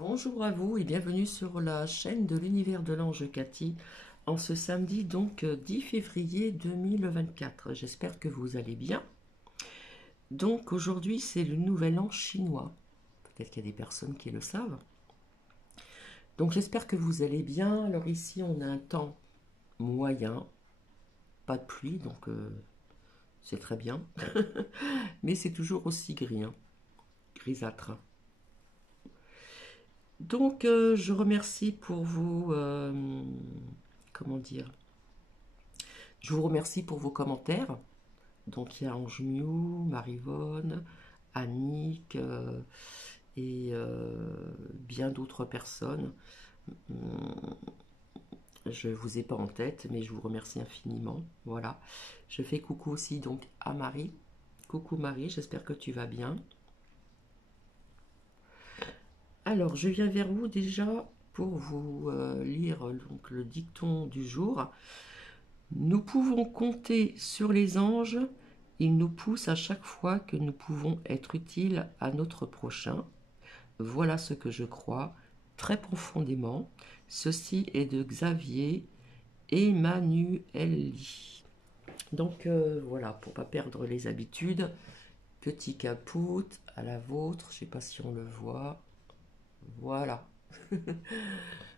Bonjour à vous et bienvenue sur la chaîne de l'univers de l'ange Cathy en ce samedi 10 février 2024. J'espère que vous allez bien. Donc aujourd'hui c'est le nouvel an chinois. Peut-être qu'il y a des personnes qui le savent. Donc j'espère que vous allez bien. Alors ici on a un temps moyen, pas de pluie donc c'est très bien. Mais c'est toujours aussi gris, hein, grisâtre. Donc je remercie pour vous, comment dire, je vous remercie pour vos commentaires. Donc il y a Ange Miou, Marivonne, Annick et bien d'autres personnes. Je ne vous ai pas en tête, mais je vous remercie infiniment. Voilà. Je fais coucou aussi donc à Marie. Coucou Marie, j'espère que tu vas bien. Alors, je viens vers vous déjà pour vous lire donc, le dicton du jour. Nous pouvons compter sur les anges. Ils nous poussent à chaque fois que nous pouvons être utiles à notre prochain. Voilà ce que je crois très profondément. Ceci est de Xavier Emmanueli. Donc voilà, pour ne pas perdre les habitudes, petit caput à la vôtre, je ne sais pas si on le voit. Voilà.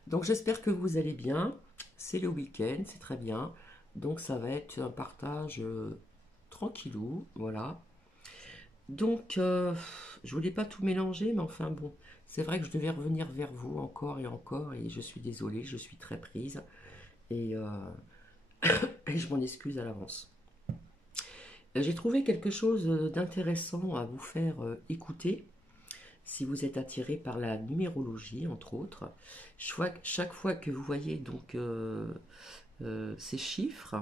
Donc j'espère que vous allez bien. C'est le week-end, c'est très bien. Donc ça va être un partage tranquillou, voilà. Donc je voulais pas tout mélanger, mais enfin bon, c'est vrai que je devais revenir vers vous encore, et je suis désolée, je suis très prise, et, et je m'en excuse à l'avance. J'ai trouvé quelque chose d'intéressant à vous faire écouter, si vous êtes attiré par la numérologie, entre autres. Chaque fois que vous voyez donc ces chiffres,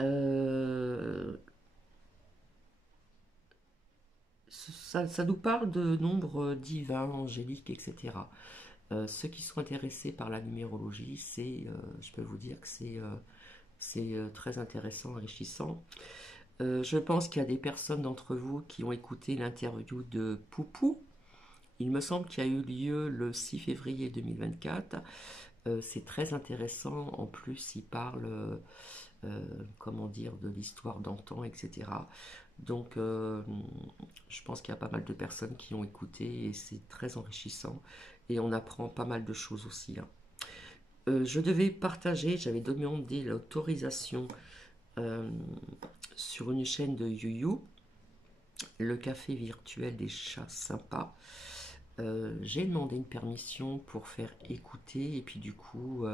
euh, ça nous parle de nombres divins, angéliques, etc. Ceux qui sont intéressés par la numérologie, je peux vous dire que c'est très intéressant, enrichissant. Je pense qu'il y a des personnes d'entre vous qui ont écouté l'interview de Poupou. Il me semble qu'il y a eu lieu le 6 février 2024. C'est très intéressant. En plus, il parle, comment dire, de l'histoire d'antan, etc. Donc, je pense qu'il y a pas mal de personnes qui ont écouté et c'est très enrichissant. Et on apprend pas mal de choses aussi, hein. Je devais partager, j'avais demandé l'autorisation euh, sur une chaîne de YouYou, le café virtuel des chats sympas. J'ai demandé une permission pour faire écouter et puis du coup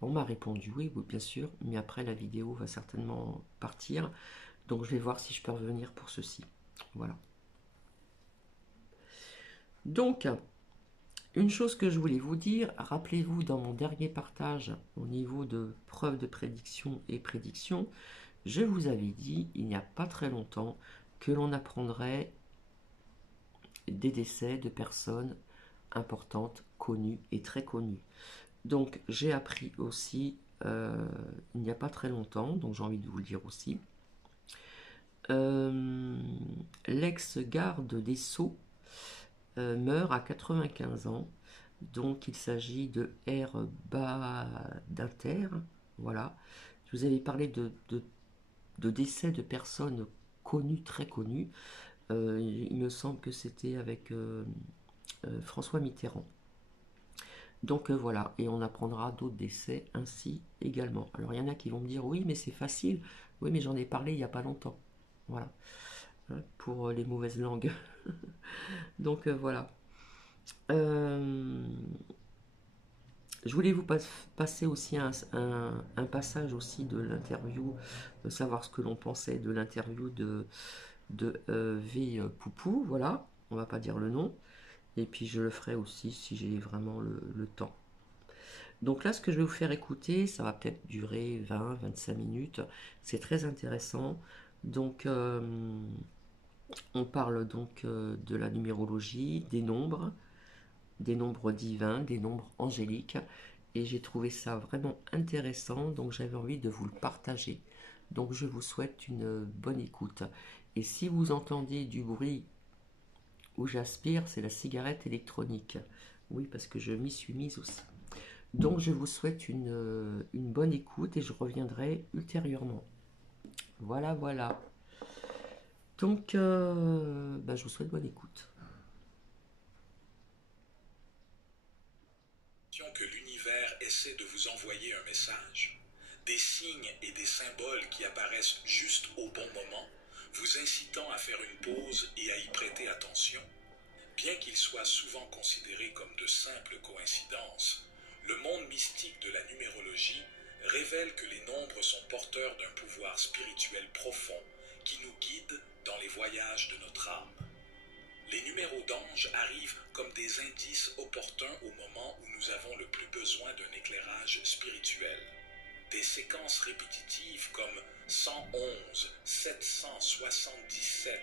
on m'a répondu oui, oui bien sûr, mais après la vidéo va certainement partir, donc je vais voir si je peux revenir pour ceci. Voilà. Donc une chose que je voulais vous dire, rappelez-vous dans mon dernier partage au niveau de preuves de prédiction et prédiction, je vous avais dit il n'y a pas très longtemps que l'on apprendrait des décès de personnes importantes, connues et très connues. Donc j'ai appris aussi, il n'y a pas très longtemps, donc j'ai envie de vous le dire aussi, euh, l'ex-garde des Sceaux meurt à 95 ans. Donc il s'agit de R. Badinter. Voilà. Je vous avais parlé de décès de personnes connues, très connues. Il me semble que c'était avec François Mitterrand. Donc voilà, et on apprendra d'autres décès ainsi également. Alors il y en a qui vont me dire oui mais c'est facile, oui mais j'en ai parlé il n'y a pas longtemps. Voilà, hein, pour les mauvaises langues. Donc voilà. Euh, je voulais vous passer aussi un passage aussi de l'interview, savoir ce que l'on pensait de l'interview de V. Poupou, voilà, on va pas dire le nom, et puis je le ferai aussi si j'ai vraiment le temps. Donc là, ce que je vais vous faire écouter, ça va peut-être durer 20-25 minutes. C'est très intéressant. Donc, on parle donc de la numérologie, des nombres divins, des nombres angéliques. Et j'ai trouvé ça vraiment intéressant, donc j'avais envie de vous le partager. Donc je vous souhaite une bonne écoute. Et si vous entendez du bruit où j'aspire, c'est la cigarette électronique. Oui, parce que je m'y suis mise aussi. Donc je vous souhaite une bonne écoute et je reviendrai ultérieurement. Voilà, voilà. Donc, je vous souhaite bonne écoute. Que l'univers essaie de vous envoyer un message, des signes et des symboles qui apparaissent juste au bon moment, vous incitant à faire une pause et à y prêter attention. Bien qu'il soit souvent considéré comme de simples coïncidences, le monde mystique de la numérologie révèle que les nombres sont porteurs d'un pouvoir spirituel profond qui nous guide dans les voyages de notre âme. Les numéros d'ange arrivent comme des indices opportuns au moment où nous avons le plus besoin d'un éclairage spirituel. Des séquences répétitives comme 111, 777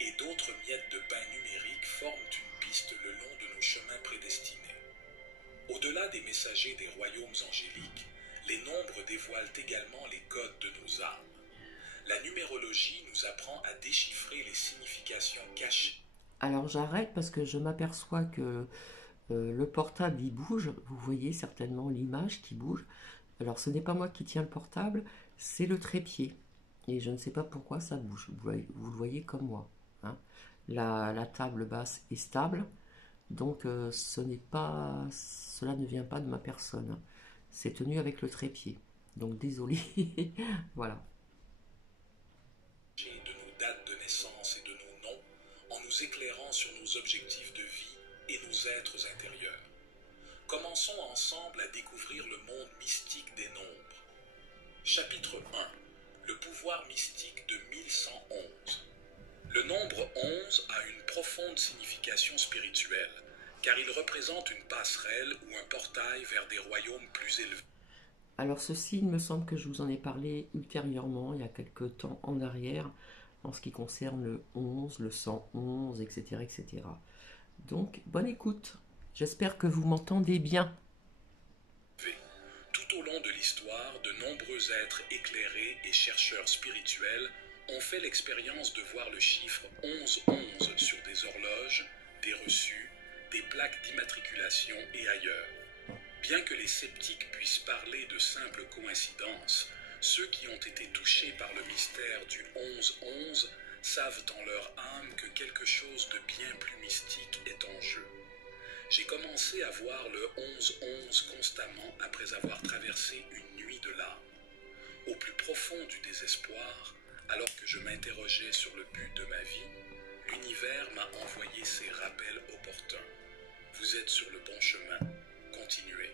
et d'autres miettes de pain numériques forment une piste le long de nos chemins prédestinés. Au-delà des messagers des royaumes angéliques, les nombres dévoilent également les codes de nos âmes. La numérologie nous apprend à déchiffrer les significations cachées. Alors j'arrête parce que je m'aperçois que le portable il bouge. Vous voyez certainement l'image qui bouge. Alors ce n'est pas moi qui tiens le portable, c'est le trépied. Et je ne sais pas pourquoi ça bouge. Vous le voyez comme moi. Hein. La table basse est stable. Donc cela ne vient pas de ma personne. C'est tenu avec le trépied. Donc désolé. Voilà. De nos dates de naissance et de nos noms en nous éclairant sur nos objectifs de vie et nos êtres intérieurs. Commençons ensemble à découvrir le monde mystique des nombres. Chapitre 1. Le pouvoir mystique de 1111. Le nombre 11 a une profonde signification spirituelle, car il représente une passerelle ou un portail vers des royaumes plus élevés. Alors ceci, il me semble que je vous en ai parlé ultérieurement, il y a quelques temps en arrière, en ce qui concerne le 11, le 111, etc. etc. Donc, bonne écoute. J'espère que vous m'entendez bien. Tout au long de l'histoire, de nombreux êtres éclairés et chercheurs spirituels ont fait l'expérience de voir le chiffre 1111 sur des horloges, des reçus, des plaques d'immatriculation et ailleurs. Bien que les sceptiques puissent parler de simples coïncidences, ceux qui ont été touchés par le mystère du 11-11 savent en leur âme que quelque chose de bien plus mystique est en jeu. J'ai commencé à voir le 11-11 constamment après avoir traversé une nuit de larmes. Au plus profond du désespoir, alors que je m'interrogeais sur le but de ma vie, l'univers m'a envoyé ces rappels opportuns. Vous êtes sur le bon chemin. Continuez.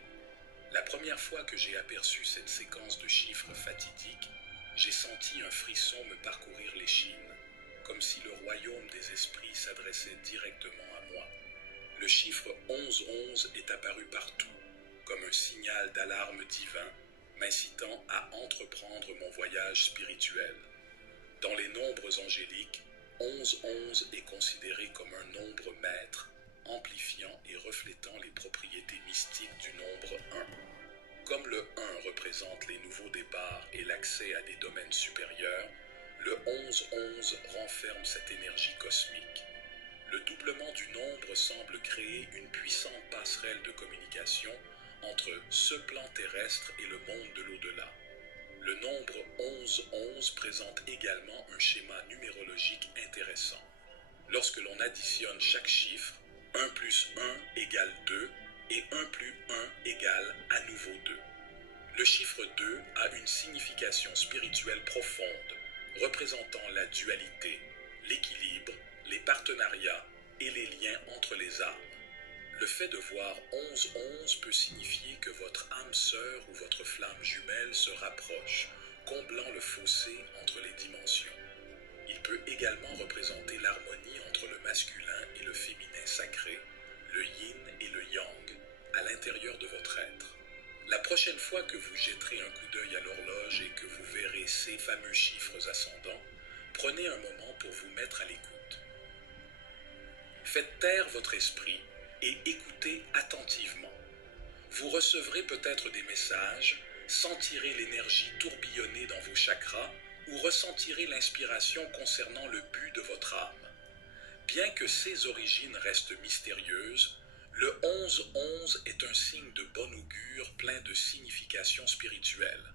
La première fois que j'ai aperçu cette séquence de chiffres fatidiques, j'ai senti un frisson me parcourir l'échine, comme si le royaume des esprits s'adressait directement à moi. Le chiffre 1111 est apparu partout, comme un signal d'alarme divin, m'incitant à entreprendre mon voyage spirituel. Dans les nombres angéliques, 1111 est considéré comme un nombre maître, amplifiant et reflétant les propriétés mystiques du nombre 1. Comme le 1 représente les nouveaux départs et l'accès à des domaines supérieurs, le 11-11 renferme cette énergie cosmique. Le doublement du nombre semble créer une puissante passerelle de communication entre ce plan terrestre et le monde de l'au-delà. Le nombre 11-11 présente également un schéma numérologique intéressant. Lorsque l'on additionne chaque chiffre, 1 plus 1 égale 2 et 1 plus 1 égale à nouveau 2. Le chiffre 2 a une signification spirituelle profonde, représentant la dualité, l'équilibre, les partenariats et les liens entre les âmes. Le fait de voir 11-11 peut signifier que votre âme sœur ou votre flamme jumelle se rapproche, comblant le fossé entre les dimensions. Il peut également représenter l'harmonie entre le masculin et le féminin sacré, le yin et le yang, à l'intérieur de votre être. La prochaine fois que vous jetterez un coup d'œil à l'horloge et que vous verrez ces fameux chiffres ascendants, prenez un moment pour vous mettre à l'écoute. Faites taire votre esprit et écoutez attentivement. Vous recevrez peut-être des messages, sentirez l'énergie tourbillonner dans vos chakras ou ressentirez l'inspiration concernant le but de votre âme. Bien que ses origines restent mystérieuses, le 11-11 est un signe de bon augure plein de significations spirituelles.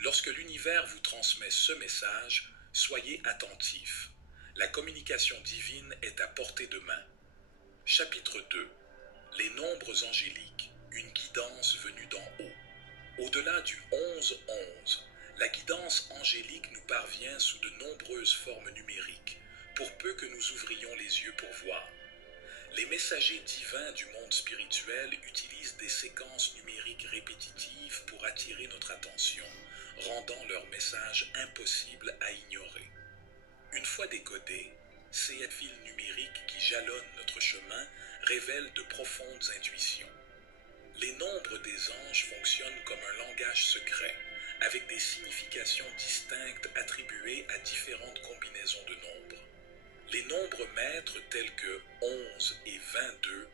Lorsque l'univers vous transmet ce message, soyez attentifs. La communication divine est à portée de main. Chapitre 2. Les nombres angéliques, une guidance venue d'en haut. Au-delà du 11-11, la guidance angélique nous parvient sous de nombreuses formes numériques, pour peu que nous ouvrions les yeux pour voir. Les messagers divins du monde spirituel utilisent des séquences numériques répétitives pour attirer notre attention, rendant leur message impossible à ignorer. Une fois décodés, ces fils numériques qui jalonnent notre chemin révèlent de profondes intuitions. Les nombres des anges fonctionnent comme un langage secret, avec des significations distinctes attribuées à différentes combinaisons de nombres. Les nombres maîtres tels que 11 et 22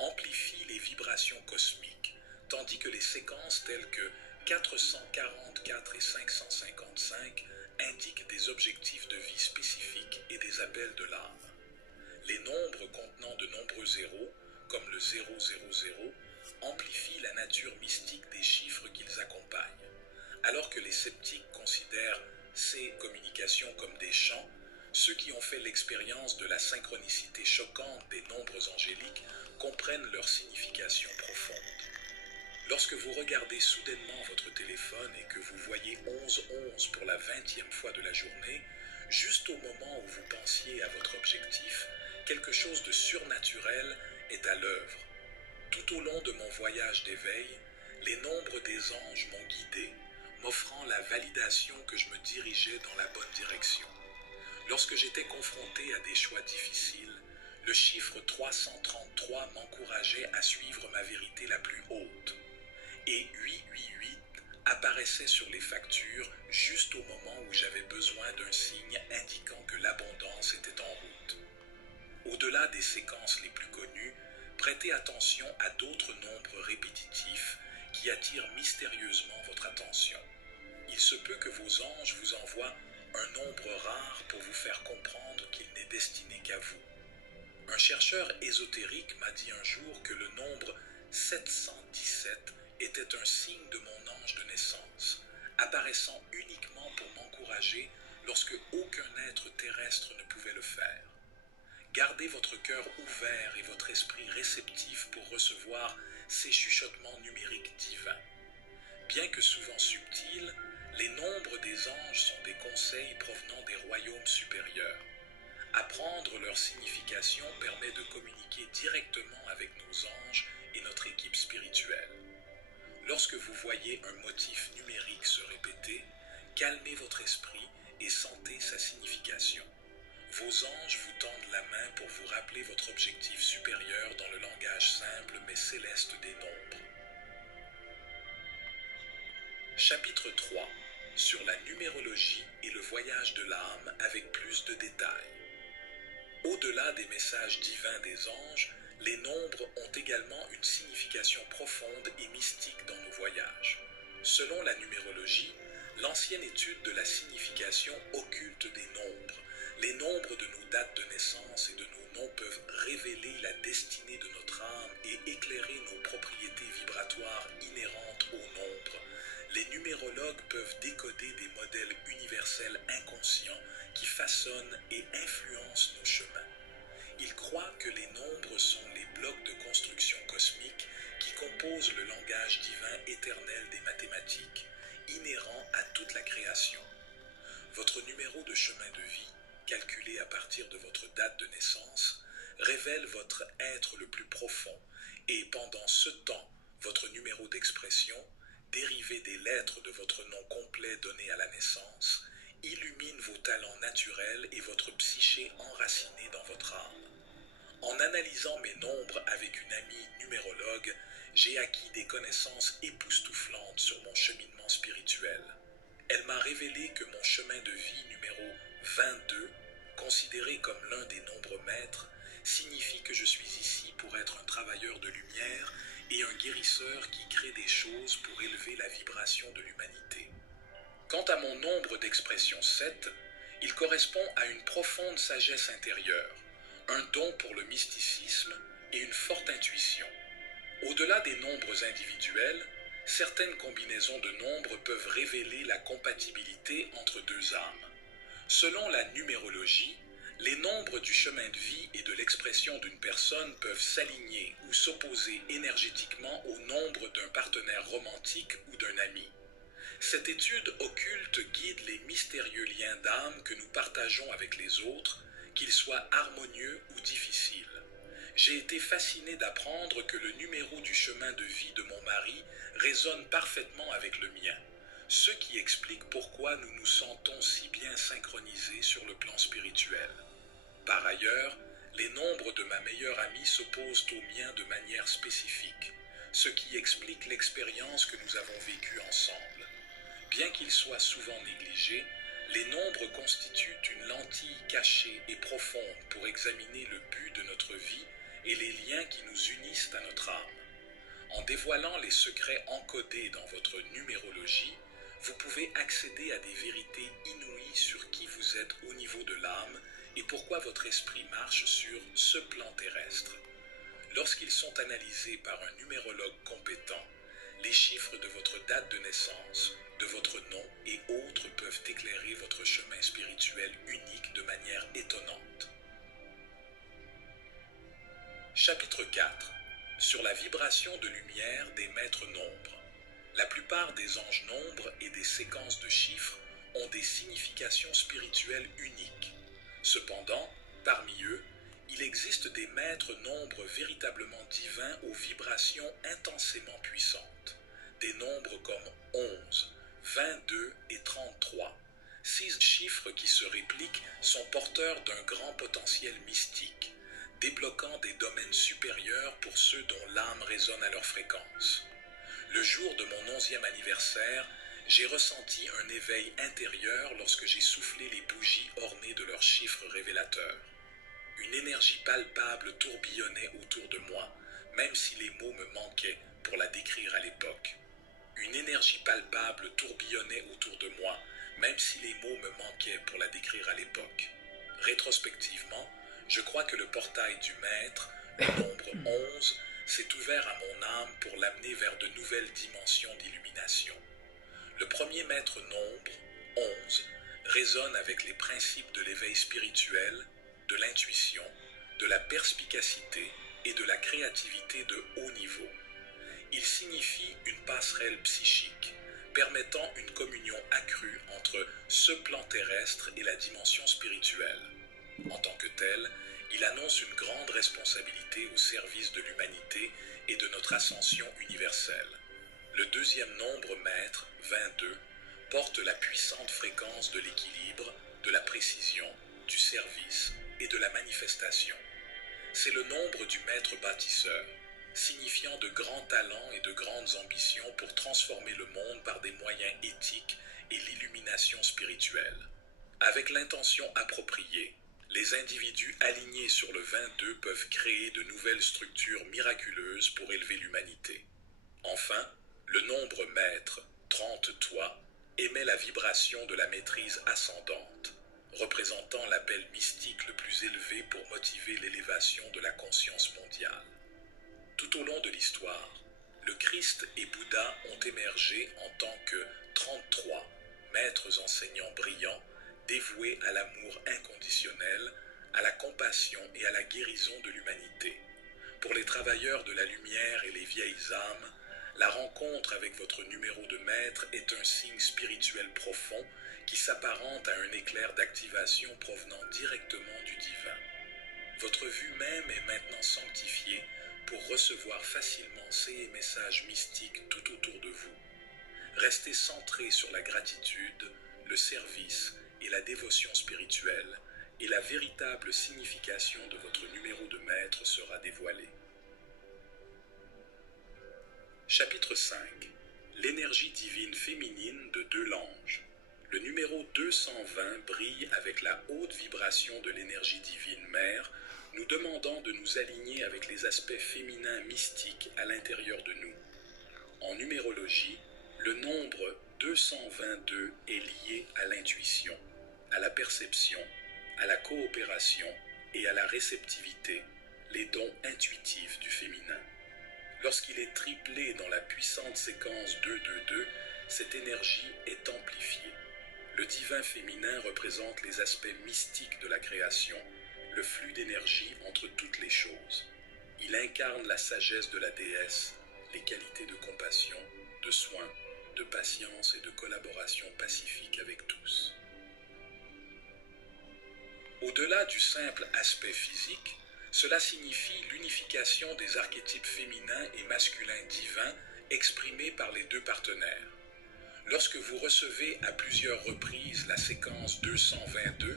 amplifient les vibrations cosmiques, tandis que les séquences telles que 444 et 555 indiquent des objectifs de vie spécifiques et des appels de l'âme. Les nombres contenant de nombreux zéros, comme le 000, amplifient la nature mystique des chiffres qu'ils accompagnent. Alors que les sceptiques considèrent ces communications comme des chants, ceux qui ont fait l'expérience de la synchronicité choquante des nombres angéliques comprennent leur signification profonde. Lorsque vous regardez soudainement votre téléphone et que vous voyez 11-11 pour la 20e fois de la journée, juste au moment où vous pensiez à votre objectif, quelque chose de surnaturel est à l'œuvre. Tout au long de mon voyage d'éveil, les nombres des anges m'ont guidé, m'offrant la validation que je me dirigeais dans la bonne direction. Lorsque j'étais confronté à des choix difficiles, le chiffre 333 m'encourageait à suivre ma vérité la plus haute. Et 888 apparaissait sur les factures juste au moment où j'avais besoin d'un signe indiquant que l'abondance était en route. Au-delà des séquences les plus connues, prêtez attention à d'autres nombres répétitifs qui attirent mystérieusement votre attention. Il se peut que vos anges vous envoient un nombre rare pour vous faire comprendre qu'il n'est destiné qu'à vous. Un chercheur ésotérique m'a dit un jour que le nombre 717 était un signe de mon ange de naissance, apparaissant uniquement pour m'encourager lorsque aucun être terrestre ne pouvait le faire. Gardez votre cœur ouvert et votre esprit réceptif pour recevoir ces chuchotements numériques divins. Bien que souvent subtils, les nombres des anges sont des conseils provenant des royaumes supérieurs. Apprendre leur signification permet de communiquer directement avec nos anges et notre équipe spirituelle. Lorsque vous voyez un motif numérique se répéter, calmez votre esprit et sentez sa signification. Vos anges vous tendent la main pour vous rappeler votre objectif supérieur dans le langage simple mais céleste des nombres. Chapitre 3. Sur la numérologie et le voyage de l'âme avec plus de détails. Au-delà des messages divins des anges, les nombres ont également une signification profonde et mystique dans nos voyages. Selon la numérologie, l'ancienne étude de la signification occulte des nombres, les nombres de nos dates de naissance et de nos noms peuvent révéler la destinée de notre âme et éclairer nos propriétés vibratoires inhérentes aux nombres. Les numérologues peuvent décoder des modèles universels inconscients qui façonnent et influencent nos chemins. Ils croient que les nombres sont les blocs de construction cosmique qui composent le langage divin éternel des mathématiques, inhérent à toute la création. Votre numéro de chemin de vie, calculé à partir de votre date de naissance, révèle votre être le plus profond et pendant ce temps, votre numéro d'expression, dérivé des lettres de votre nom complet donné à la naissance, illumine vos talents naturels et votre psyché enracinée dans votre âme. En analysant mes nombres avec une amie numérologue, j'ai acquis des connaissances époustouflantes sur mon cheminement spirituel. Elle m'a révélé que mon chemin de vie numéro 22, considéré comme l'un des nombres maîtres, signifie que je suis ici pour être un travailleur de lumière et un guérisseur qui crée des choses pour élever la vibration de l'humanité. Quant à mon nombre d'expression 7, il correspond à une profonde sagesse intérieure, un don pour le mysticisme et une forte intuition. Au-delà des nombres individuels, certaines combinaisons de nombres peuvent révéler la compatibilité entre deux âmes. Selon la numérologie, les nombres du chemin de vie et de l'expression d'une personne peuvent s'aligner ou s'opposer énergétiquement au nombre d'un partenaire romantique ou d'un ami. Cette étude occulte guide les mystérieux liens d'âme que nous partageons avec les autres, qu'ils soient harmonieux ou difficiles. J'ai été fasciné d'apprendre que le numéro du chemin de vie de mon mari résonne parfaitement avec le mien, ce qui explique pourquoi nous nous sentons si bien synchronisés sur le plan spirituel. Par ailleurs, les nombres de ma meilleure amie s'opposent aux miens de manière spécifique, ce qui explique l'expérience que nous avons vécue ensemble. Bien qu'ils soient souvent négligés, les nombres constituent une lentille cachée et profonde pour examiner le but de notre vie et les liens qui nous unissent à notre âme. En dévoilant les secrets encodés dans votre numérologie, vous pouvez accéder à des vérités inouïes sur qui vous êtes au niveau de l'âme et pourquoi votre esprit marche sur ce plan terrestre. Lorsqu'ils sont analysés par un numérologue compétent, les chiffres de votre date de naissance, de votre nom et autres peuvent éclairer votre chemin spirituel unique de manière étonnante. Chapitre 4. Sur la vibration de lumière des maîtres nombres. La plupart des anges nombres et des séquences de chiffres ont des significations spirituelles uniques. Cependant, parmi eux, il existe des maîtres nombres véritablement divins aux vibrations intensément puissantes. Des nombres comme 11, 22 et 33. 6 chiffres qui se répliquent sont porteurs d'un grand potentiel mystique, débloquant des domaines supérieurs pour ceux dont l'âme résonne à leur fréquence. Le jour de mon 11e anniversaire, j'ai ressenti un éveil intérieur lorsque j'ai soufflé les bougies ornées de leurs chiffres révélateurs. Une énergie palpable tourbillonnait autour de moi, même si les mots me manquaient pour la décrire à l'époque. Une énergie palpable tourbillonnait autour de moi, même si les mots me manquaient pour la décrire à l'époque. Rétrospectivement, je crois que le portail du maître, le nombre 11, s'est ouvert à mon âme pour l'amener vers de nouvelles dimensions d'illumination. Le premier maître nombre, 11, résonne avec les principes de l'éveil spirituel, de l'intuition, de la perspicacité et de la créativité de haut niveau. Il signifie une passerelle psychique, permettant une communion accrue entre ce plan terrestre et la dimension spirituelle. En tant que tel, il annonce une grande responsabilité au service de l'humanité et de notre ascension universelle. Le deuxième nombre maître, 22, porte la puissante fréquence de l'équilibre, de la précision, du service et de la manifestation. C'est le nombre du maître bâtisseur, signifiant de grands talents et de grandes ambitions pour transformer le monde par des moyens éthiques et l'illumination spirituelle. Avec l'intention appropriée, les individus alignés sur le 22 peuvent créer de nouvelles structures miraculeuses pour élever l'humanité. Enfin, le nombre maître, 30 toi, émet la vibration de la maîtrise ascendante, représentant l'appel mystique le plus élevé pour motiver l'élévation de la conscience mondiale. Tout au long de l'histoire, le Christ et Bouddha ont émergé en tant que 33 maîtres enseignants brillants, dévoués à l'amour inconditionnel, à la compassion et à la guérison de l'humanité. Pour les travailleurs de la lumière et les vieilles âmes, la rencontre avec votre numéro de maître est un signe spirituel profond qui s'apparente à un éclair d'activation provenant directement du divin. Votre vue même est maintenant sanctifiée pour recevoir facilement ces messages mystiques tout autour de vous. Restez centré sur la gratitude, le service et la dévotion spirituelle, et la véritable signification de votre numéro de maître sera dévoilée. Chapitre 5. L'énergie divine féminine de deux langes. Le numéro 220 brille avec la haute vibration de l'énergie divine mère, nous demandant de nous aligner avec les aspects féminins mystiques à l'intérieur de nous. En numérologie, le nombre 222 est lié à l'intuition, à la perception, à la coopération, et à la réceptivité, les dons intuitifs du féminin. Lorsqu'il est triplé dans la puissante séquence 2-2-2, cette énergie est amplifiée. Le divin féminin représente les aspects mystiques de la création, le flux d'énergie entre toutes les choses. Il incarne la sagesse de la déesse, les qualités de compassion, de soin, de patience et de collaboration pacifique avec tous. Au-delà du simple aspect physique, cela signifie l'unification des archétypes féminins et masculins divins exprimés par les deux partenaires. Lorsque vous recevez à plusieurs reprises la séquence 222,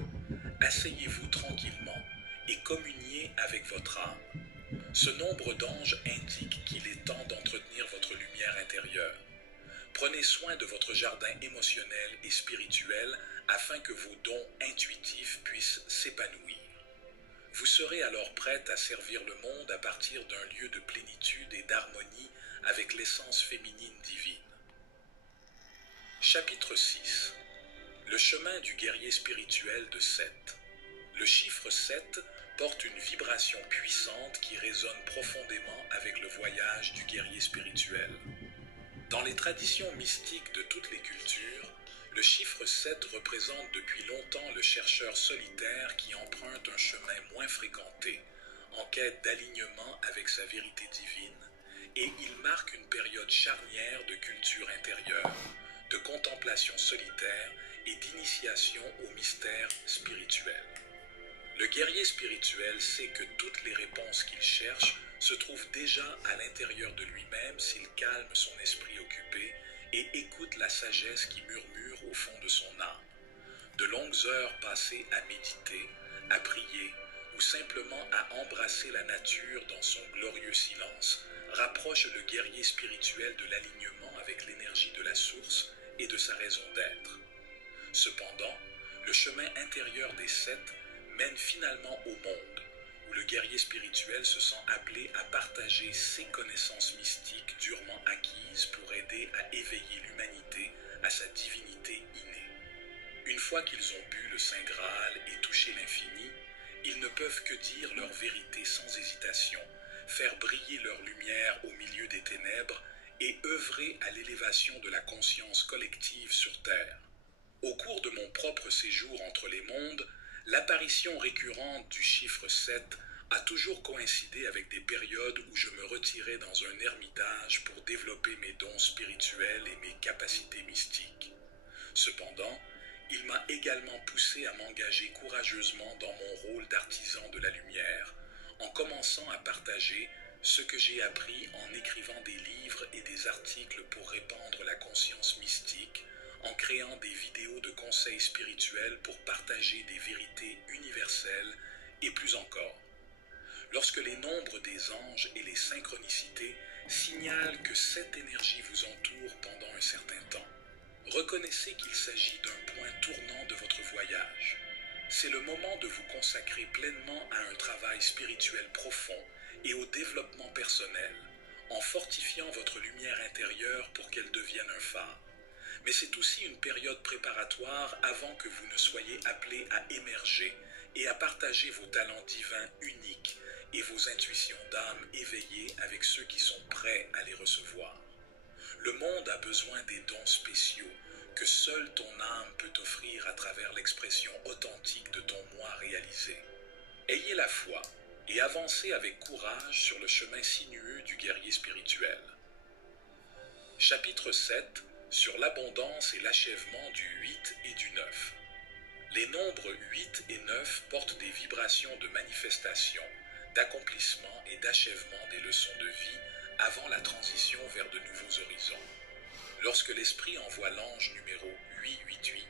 asseyez-vous tranquillement et communiez avec votre âme. Ce nombre d'anges indique qu'il est temps d'entretenir votre lumière intérieure. Prenez soin de votre jardin émotionnel et spirituel afin que vos dons intuitifs puissent s'épanouir. Vous serez alors prête à servir le monde à partir d'un lieu de plénitude et d'harmonie avec l'essence féminine divine. Chapitre 6. Le chemin du guerrier spirituel de Seth. Le chiffre 7 porte une vibration puissante qui résonne profondément avec le voyage du guerrier spirituel. Dans les traditions mystiques de toutes les cultures, le chiffre 7 représente depuis longtemps le chercheur solitaire qui emprunte un chemin moins fréquenté, en quête d'alignement avec sa vérité divine, et il marque une période charnière de culture intérieure, de contemplation solitaire et d'initiation au mystère spirituel. Le guerrier spirituel sait que toutes les réponses qu'il cherche se trouvent déjà à l'intérieur de lui-même s'il calme son esprit occupé et écoute la sagesse qui murmure au fond de son âme. De longues heures passées à méditer, à prier ou simplement à embrasser la nature dans son glorieux silence rapprochent le guerrier spirituel de l'alignement avec l'énergie de la source et de sa raison d'être. Cependant, le chemin intérieur des 7 mène finalement au monde, où le guerrier spirituel se sent appelé à partager ses connaissances mystiques durement acquises pour aider à éveiller l'humanité à sa divinité innée. Une fois qu'ils ont bu le Saint Graal et touché l'infini, ils ne peuvent que dire leur vérité sans hésitation, faire briller leur lumière au milieu des ténèbres et œuvrer à l'élévation de la conscience collective sur Terre. Au cours de mon propre séjour entre les mondes, l'apparition récurrente du chiffre 7 a toujours coïncidé avec des périodes où je me retirais dans un ermitage pour développer mes dons spirituels et mes capacités mystiques. Cependant, il m'a également poussé à m'engager courageusement dans mon rôle d'artisan de la lumière, en commençant à partager ce que j'ai appris en écrivant des livres et des articles pour répandre la conscience mystique, en créant des vidéos de conseils spirituels pour partager des vérités universelles et plus encore. Lorsque les nombres des anges et les synchronicités signalent que cette énergie vous entoure pendant un certain temps, reconnaissez qu'il s'agit d'un point tournant de votre voyage. C'est le moment de vous consacrer pleinement à un travail spirituel profond et au développement personnel, en fortifiant votre lumière intérieure pour qu'elle devienne un phare. Mais c'est aussi une période préparatoire avant que vous ne soyez appelé à émerger et à partager vos talents divins uniques et vos intuitions d'âme éveillées avec ceux qui sont prêts à les recevoir. Le monde a besoin des dons spéciaux que seule ton âme peut offrir à travers l'expression authentique de ton moi réalisé. Ayez la foi et avancez avec courage sur le chemin sinueux du guerrier spirituel. Chapitre 7 sur l'abondance et l'achèvement du 8 et du 9. Les nombres 8 et 9 portent des vibrations de manifestation, d'accomplissement et d'achèvement des leçons de vie avant la transition vers de nouveaux horizons. Lorsque l'esprit envoie l'ange numéro 888,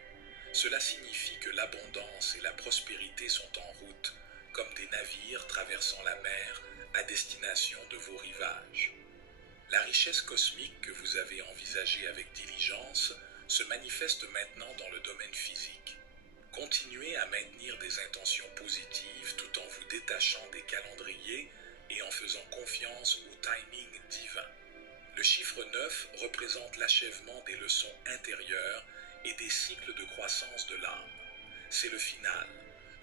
cela signifie que l'abondance et la prospérité sont en route, comme des navires traversant la mer à destination de vos rivages. La richesse cosmique que vous avez envisagée avec diligence se manifeste maintenant dans le domaine physique. Continuez à maintenir des intentions positives tout en vous détachant des calendriers et en faisant confiance au timing divin. Le chiffre 9 représente l'achèvement des leçons intérieures et des cycles de croissance de l'âme. C'est le final,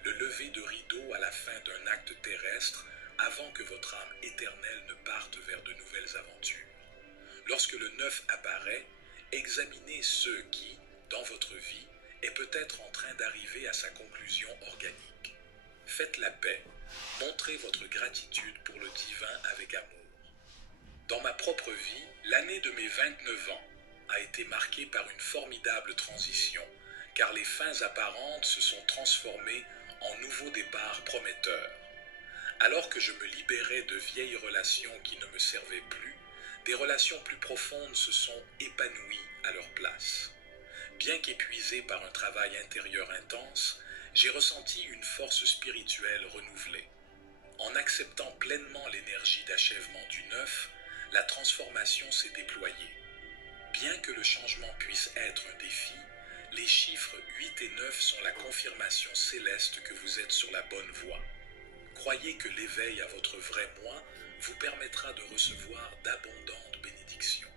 le lever de rideau à la fin d'un acte terrestre avant que votre âme éternelle ne parte vers de nouvelles aventures. Lorsque le 9 apparaît, examinez ceux qui, dans votre vie, est peut-être en train d'arriver à sa conclusion organique. Faites la paix, montrez votre gratitude pour le divin avec amour. Dans ma propre vie, l'année de mes 29 ans a été marquée par une formidable transition, car les fins apparentes se sont transformées en nouveaux départs prometteurs. Alors que je me libérais de vieilles relations qui ne me servaient plus, des relations plus profondes se sont épanouies à leur place. Bien qu'épuisé par un travail intérieur intense, j'ai ressenti une force spirituelle renouvelée. En acceptant pleinement l'énergie d'achèvement du 9, la transformation s'est déployée. Bien que le changement puisse être un défi, les chiffres 8 et 9 sont la confirmation céleste que vous êtes sur la bonne voie. Croyez que l'éveil à votre vrai moi vous permettra de recevoir d'abondantes bénédictions.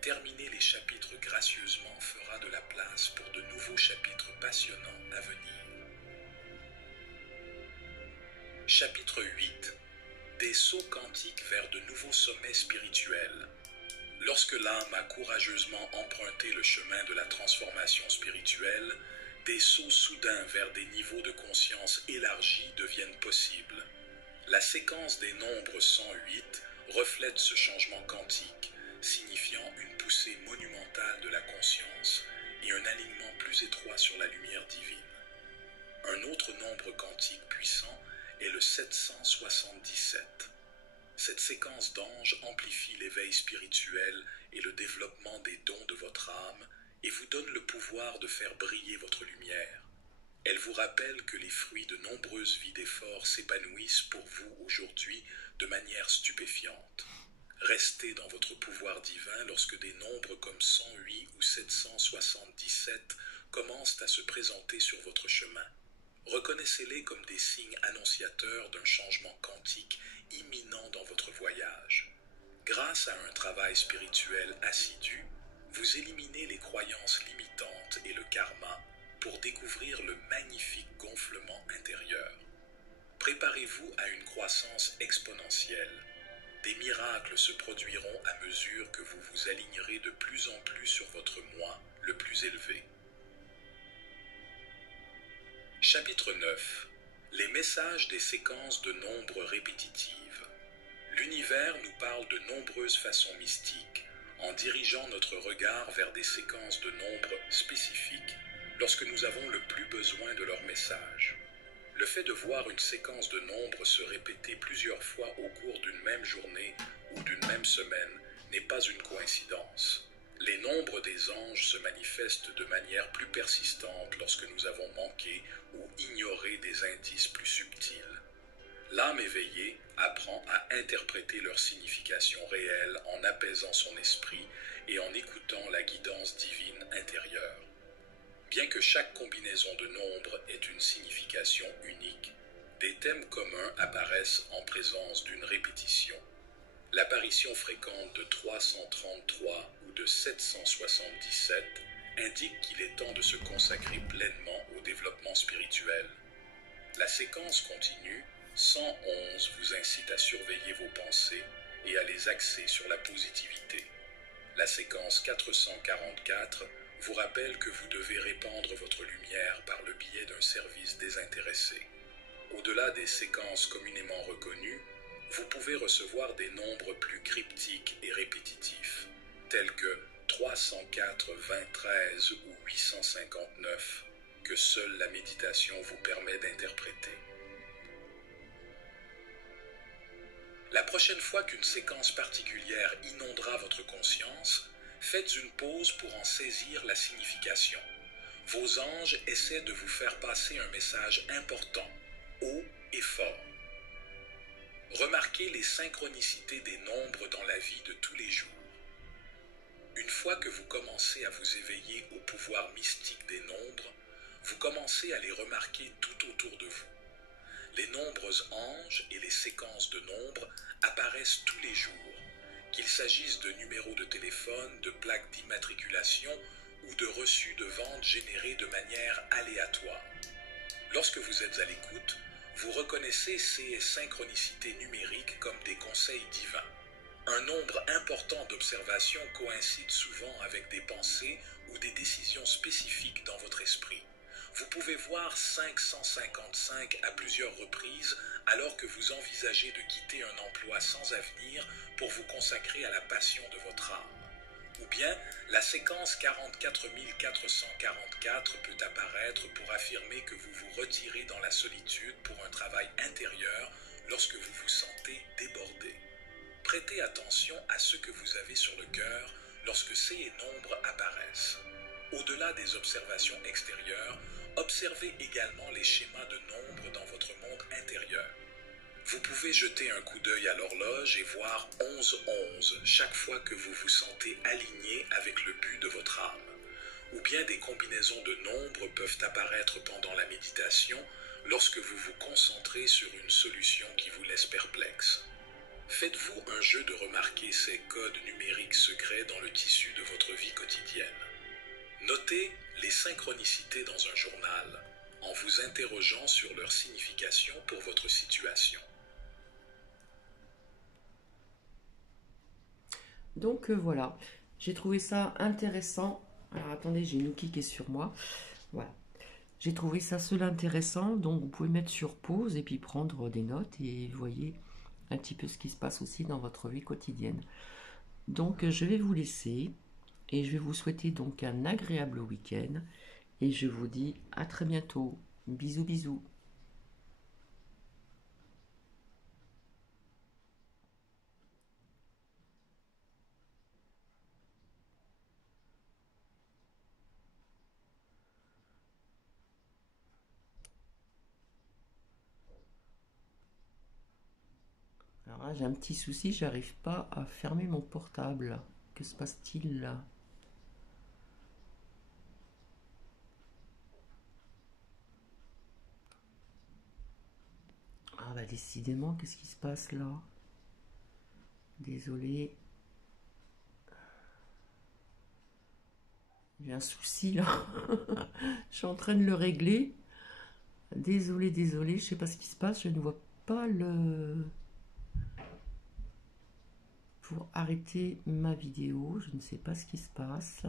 Terminer les chapitres gracieusement fera de la place pour de nouveaux chapitres passionnants à venir. Chapitre 8. Des sauts quantiques vers de nouveaux sommets spirituels. Lorsque l'âme a courageusement emprunté le chemin de la transformation spirituelle, des sauts soudains vers des niveaux de conscience élargis deviennent possibles. La séquence des nombres 108 reflète ce changement quantique, signifiant une poussée monumentale de la conscience et un alignement plus étroit sur la lumière divine. Un autre nombre quantique puissant est le 777. Cette séquence d'anges amplifie l'éveil spirituel et le développement des dons de votre âme et vous donne le pouvoir de faire briller votre lumière. Elle vous rappelle que les fruits de nombreuses vies d'efforts s'épanouissent pour vous aujourd'hui de manière stupéfiante. Restez dans votre pouvoir divin lorsque des nombres comme 108 ou 777 commencent à se présenter sur votre chemin. Reconnaissez-les comme des signes annonciateurs d'un changement quantique imminent dans votre voyage. Grâce à un travail spirituel assidu, vous éliminez les croyances limitantes et le karma pour découvrir le magnifique gonflement intérieur. Préparez-vous à une croissance exponentielle. Des miracles se produiront à mesure que vous vous alignerez de plus en plus sur votre moi le plus élevé. Chapitre 9. Les messages des séquences de nombres répétitives. L'univers nous parle de nombreuses façons mystiques, en dirigeant notre regard vers des séquences de nombres spécifiques lorsque nous avons le plus besoin de leur message. Le fait de voir une séquence de nombres se répéter plusieurs fois au cours d'une même journée ou d'une même semaine n'est pas une coïncidence. Les nombres des anges se manifestent de manière plus persistante lorsque nous avons manqué ou ignoré des indices plus subtils. L'âme éveillée apprend à interpréter leur signification réelle en apaisant son esprit et en écoutant la guidance divine intérieure. Bien que chaque combinaison de nombres ait une signification unique, des thèmes communs apparaissent en présence d'une répétition. L'apparition fréquente de 333 ou de 777 indique qu'il est temps de se consacrer pleinement au développement spirituel. La séquence continue 111 vous incite à surveiller vos pensées et à les axer sur la positivité. La séquence 444 vous rappelle que vous devez répandre votre lumière par le biais d'un service désintéressé. Au-delà des séquences communément reconnues, vous pouvez recevoir des nombres plus cryptiques et répétitifs, tels que 304, 2013 ou 859, que seule la méditation vous permet d'interpréter. La prochaine fois qu'une séquence particulière inondera votre conscience, faites une pause pour en saisir la signification. Vos anges essaient de vous faire passer un message important, haut et fort. Remarquez les synchronicités des nombres dans la vie de tous les jours. Une fois que vous commencez à vous éveiller au pouvoir mystique des nombres, vous commencez à les remarquer tout autour de vous. Les nombres anges et les séquences de nombres apparaissent tous les jours, qu'il s'agisse de numéros de téléphone, de plaques d'immatriculation ou de reçus de vente générés de manière aléatoire. Lorsque vous êtes à l'écoute, vous reconnaissez ces synchronicités numériques comme des conseils divins. Un nombre important d'observations coïncide souvent avec des pensées ou des décisions spécifiques dans votre esprit. Vous pouvez voir 555 à plusieurs reprises alors que vous envisagez de quitter un emploi sans avenir pour vous consacrer à la passion de votre âme. Ou bien, la séquence 44 444 peut apparaître pour affirmer que vous vous retirez dans la solitude pour un travail intérieur lorsque vous vous sentez débordé. Prêtez attention à ce que vous avez sur le cœur lorsque ces nombres apparaissent. Au-delà des observations extérieures, observez également les schémas de nombres dans votre monde intérieur. Vous pouvez jeter un coup d'œil à l'horloge et voir 11-11 chaque fois que vous vous sentez aligné avec le but de votre âme. Ou bien des combinaisons de nombres peuvent apparaître pendant la méditation lorsque vous vous concentrez sur une solution qui vous laisse perplexe. Faites-vous un jeu de remarquer ces codes numériques secrets dans le tissu de votre vie quotidienne. Notez les synchronicités dans un journal en vous interrogeant sur leur signification pour votre situation. Donc voilà, j'ai trouvé ça intéressant. Alors attendez, j'ai Nuki qui est sur moi. Voilà. J'ai trouvé ça seul intéressant, donc vous pouvez mettre sur pause et puis prendre des notes et vous voyez un petit peu ce qui se passe aussi dans votre vie quotidienne. Donc je vais vous laisser et je vais vous souhaiter donc un agréable week-end et je vous dis à très bientôt. Bisous bisous. Alors là j'ai un petit souci, j'arrive pas à fermer mon portable. Que se passe-t-il là? Ah bah décidément, qu'est-ce qui se passe là? Désolé. J'ai un souci là. Je suis en train de le régler. Désolé, désolé, je sais pas ce qui se passe, je ne vois pas le... Pour arrêter ma vidéo, je ne sais pas ce qui se passe.